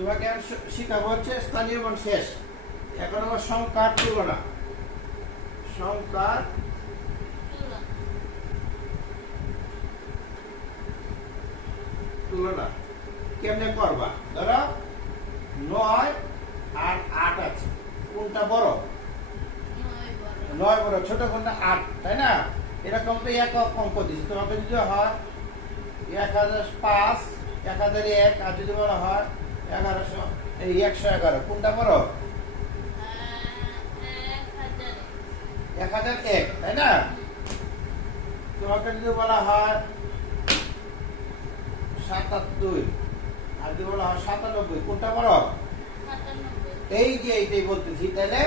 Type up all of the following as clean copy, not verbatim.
তোমাকে শিখাবো হচ্ছে স্থানীয় মান শেষ। এখন আমার সংখ্যার তুলনা, সংখ্যার তুলনা কেমনে করবা? ধরো 9 আর 8 আছে, কোনটা বড়? 9 বড়। ছোট কোনটা? 8, তাই না? এরকম তো একক অঙ্ক দিচ্ছি তোমাকে। যদি হয় 1005, 1001, আর যদি বলা হয় 1100, এই 111, কোনটা বড়? 1001, তাই না? তোমাকে যদি বলা হয় 77, আর যদি বলা হয় 97, কোনটা বড়? এই যে এইটাই বলতেছি। তাহলে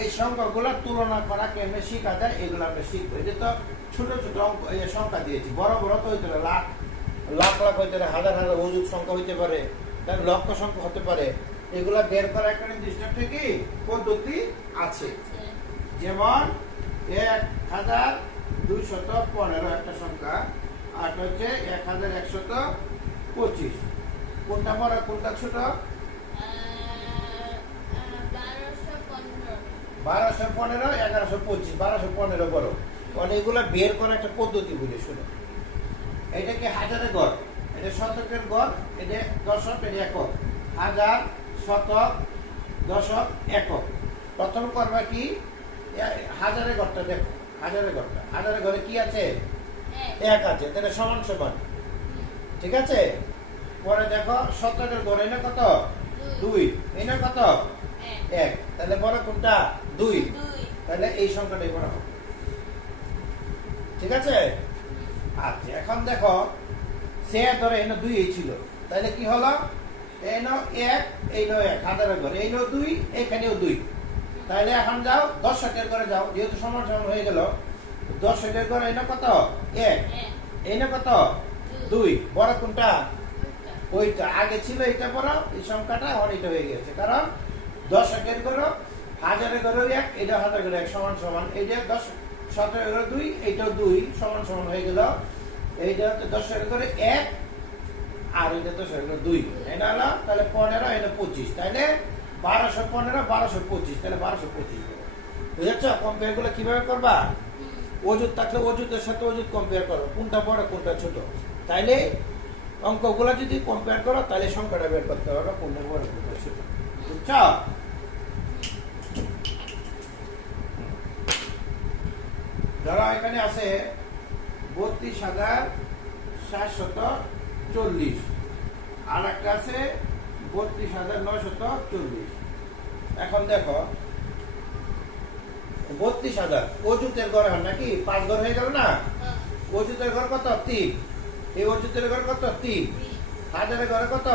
এই সংখ্যাগুলোর তুলনা করা কেমনে শিখা যায়, এগুলো আমরা শিখবো। এটা তো ছোট ছোট অঙ্ক, এই সংখ্যা দিয়েছি। বড় বড় তো হইতে পারে, লাখ লাখ লাখ হইতে পারে, হাজার হাজার অযুত সংখ্যা হইতে পারে, তার লক্ষ সংখ্যা হতে পারে। এগুলা বের করা একটা নির্দিষ্ট থেকে পদ্ধতি আছে। যেমন 1215 একটা সংখ্যা, আর হচ্ছে 1125। কোনটা বড় কোনটা ছোট? 1215, 1125। 1215 বড়। মানে এগুলা বের করা একটা পদ্ধতি বুঝে শুনো। এটা কি হাজারের গড়, এটা শতকের গড়, এটা দশক, এটা একক। হাজার, শতক, দশক, একক। প্রথম করবা কি, হাজারের গড়টা দেখো। হাজারের গড়টা, হাজারের ঘরে কি আছে? 1 আছে, তাহলে সমান সমান, ঠিক আছে? পরে দেখো শতকের গড়, এনে কত? 2, এনে কত? 1, তাহলে বড় কোনটা? 2। তাহলে এই সংখ্যাটাই বড় হবে, ঠিক আছে? আচ্ছা, এখন দেখো সে ধরে এনে 2 এই ছিল, তাহলে কি হলো? এনো 1, এইনো 1, হাজারের ঘরে এইনো 2, এখানেও 2। তাহলে এখন যাও দশকের ঘরে যাও, যেহেতু সমান সমান হয়ে গেল। দশকের ঘরে এনো কত? 1, এইনো কত? 2। বড় কোনটা? ওইটা আগে ছিল, এটা বড়। এই সংখ্যাটা এখন এটা হয়ে গেছে, কারণ দশকের ঘরে, হাজারের ঘরে 1, এটা হাজারের ঘরে 1, সমান সমান। এইটা 10, শতকের ঘরে 2, এইটাও 2, সমান সমান হয়ে গেল। এইটা হচ্ছে দশকের ঘরে 1, আর এটা দশকের ঘরে 2, এটা হলো তাহলে 15, এটা 25। তাহলে 1215, 1225, তাহলে 1225। বুঝেছ? কম্পেয়ার গুলো কিভাবে করবা? অযুত থাকলে অযুতের সাথে অযুত কম্পেয়ার করো, কোনটা বড় কোনটা ছোট। তাইলে অঙ্কগুলো যদি কম্পেয়ার করো, তাহলে সংখ্যাটা বের করতে পারবে কোনটা বড় কোনটা ছোট। বুঝছ? ধরো এখানে আছে 32,740, আর একটা আছে 32,940। এখন দেখো 32,000 অযুতের ঘর হয় নাকি? 5 ঘর হয়ে গেল না? অযুতের ঘর কত? 3। এই অযুতের ঘর কত? 3। হাজারের ঘরে কত?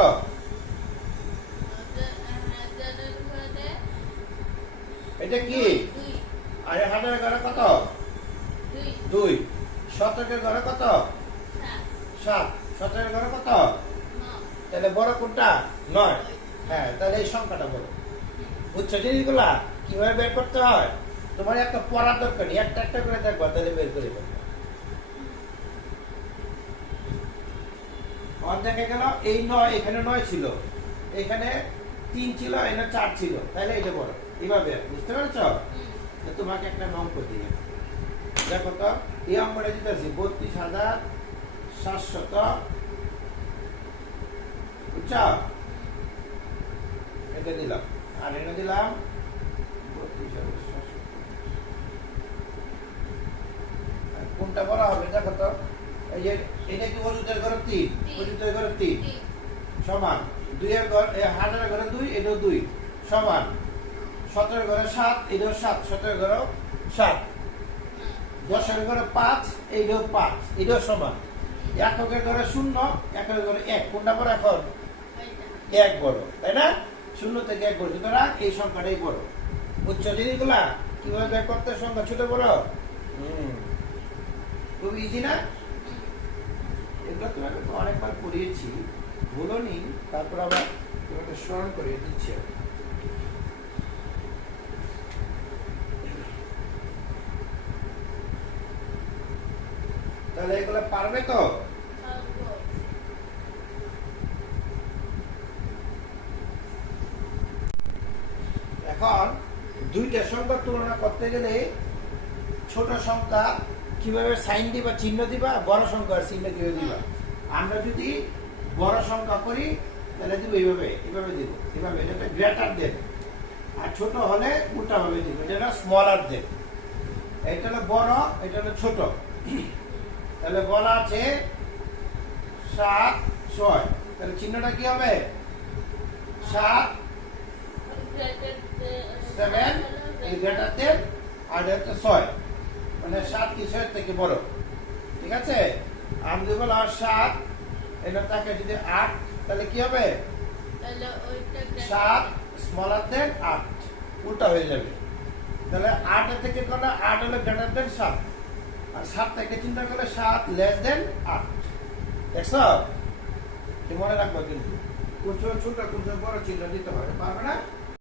এটা কি? আর হাজারের ঘরে কত? 2। শতকের ঘরে কত? 7। শতকের ঘরে কত? তাহলে বড় কোনটা? 9। হ্যাঁ, তাহলে এই সংখ্যাটা বড়। বুঝছো জিনিসগুলা কিভাবে বের করতে হয়? তোমার একটা পড়ার দরকার নেই, একটা একটা করে দেখবা, তাহলে বের করে দেবে। দেখে গেল এই 9, এখানে 9 ছিল, এখানে 3 ছিল, এখানে 4 ছিল, তাহলে এটা বড়। এইভাবে বুঝতে পারছ? তোমাকে একটা অঙ্ক দিয়ে দেখো তো, এই অঙ্কটা দিতেছি 32,700, বুঝছ? এটা দিলাম, আর এটা দিলাম 32,700। কোনটা বড় হবে দেখো তো? এই যে এটা কি অযুতের ঘরে 3, অযুতের ঘরে 3 সমান। 2 এর ঘর, হাজারের ঘরে 2, এটাও 2 সমান। 17 এর ঘরে 7, এটাও 7, 17 এর ঘরেও 7। 10 এর ঘরে 5, এইটাও 5, এটাও সমান। এককের ঘরে 0, একের ঘরে 1, কোনটা বড় এখন? 1 বড়, তাই না? 0 থেকে 1 বড়, সুতরাং এই সংখ্যাটাই বড়। বুঝছো জিনিসগুলা কিভাবে বের করতে? সংখ্যা ছোট বড় খুব ইজি না? এগুলো তোমাকে তো অনেকবার পড়িয়েছি, ভুলো নি, তারপর আবার তোমাকে স্মরণ করিয়ে দিচ্ছি। তাহলে এগুলো পারবে তো? এখন দুইটা সংখ্যার তুলনা করতে গেলে ছোট সংখ্যা কিভাবে সাইন দিবা, চিহ্ন দিবা, বড় সংখ্যার চিহ্ন কিভাবে দিবা। আমরা যদি বড় সংখ্যা করি তাহলে দিব এইভাবে, এইভাবে দিব, এইভাবে, এটা গ্রেটার দেন। আর ছোট হলে উল্টা ভাবে দিব, এটা হলো স্মলার দেন। এটা হলো বড়, এটা হলো ছোট। তাহলে বলা আছে 7 6, তাহলে চিহ্নটা কি হবে 7 7 এই গ্রেটার দেন, আর এটা 6, মানে 7 কি 6 থেকে বড়। ঠিক আছে, আমি যদি বলা 7 এটা তাকে যদি 8, তাহলে কি হবে 7 স্মলার দেন 8, উল্টা হয়ে যাবে। তাহলে 8 এর থেকে করলে 8 হলো গ্রেটার দেন 7, আর 7 থেকে চিন্তা করলে 7 লেস দেন 8। দেখছো, মনে রাখবো কিন্তু কোন ছোট কোন বড় চিহ্ন দিতে হবে, পারবে না।